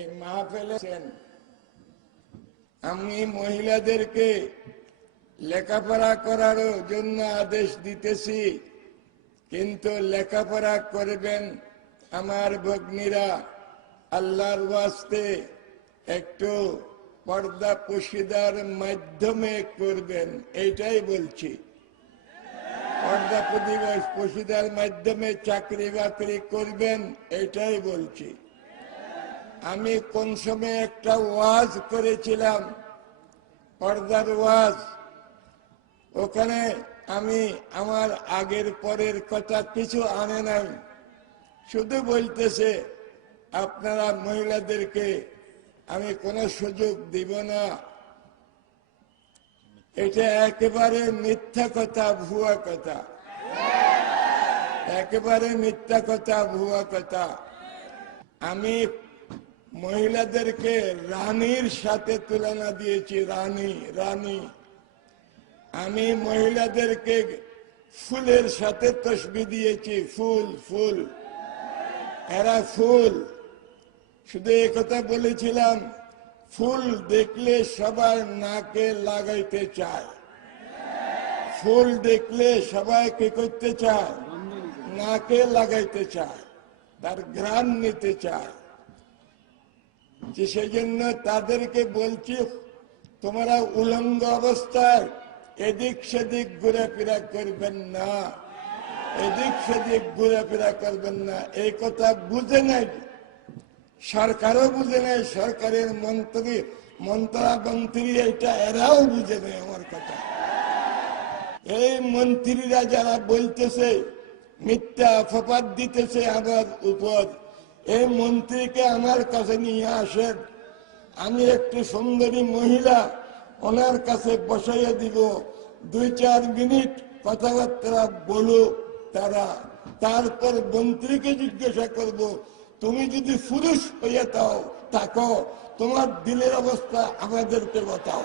এই মাহফিলে আমি মহিলাদেরকে লেখাপড়া করার জন্য আদেশ দিতেছি, কিন্তু লেখাপড়া করবেন আমার ভগ্নীরা আল্লাহর ওয়াস্তে একটু পর্দা পশিদার মাধ্যমে করবেন, এইটাই বলছি। পর্দা পশিদার মাধ্যমে চাকরি বাকরি করবেন, এটাই বলছি। আমি কোন সময় একটা ওয়াজ করেছিলাম, পর্দার ওয়াজ, ওখানে আমি আমার আগের পরের কথা কিছু আনে নাই, শুধু বলতেছে আপনারা মহিলাদেরকে আমি কোনো সুযোগ দিব না। এটা একেবারে মিথ্যা কথা, ভুয়া কথা, একেবারে মিথ্যা কথা, ভুয়া কথা। আমি মহিলাদেরকে রানীর সাথে তুলনা দিয়েছি, রানী রানী। আমি মহিলাদেরকে ফুলের সাথে তসবি দিয়েছি, ফুল ফুল, এরা ফুল। শুধু একথা বলেছিলাম, ফুল দেখলে সবাই নাকে লাগাইতে চায়, ফুল দেখলে সবাই কি করতে চায়, নাকে লাগাইতে চায়, তার ঘ্রাণ নিতে চায়। যে সেই জন্য তাদেরকে বলছি, তোমরা উলঙ্গ অবস্থায় এদিক সেদিক ঘুরাফেরা করবেন না, এদিক সেদিক ঘুরাফেরা করবেন না। এই কথা বুঝে নাই, সরকারও বুঝে নেই, সরকারের মন্ত্রী এটা এরাও বুঝে নেই আমার কথা। এই মন্ত্রীরা যারা বলতেছে, মিথ্যা অপবাদ দিতেছে আমার উপর, এই মন্ত্রীকে আমার কাছে নিয়ে আসেন, আমি একটু সুন্দরী মহিলা ওনার কাছে বসাইয়া দিব, 2-4 মিনিট কথাবার্তা বলুক তারা, তারপর মন্ত্রীকে জিজ্ঞাসা করব, তুমি যদি পুরুষ হইয়া থাকো তোমার দিলের অবস্থা আমাদেরকে বতাও।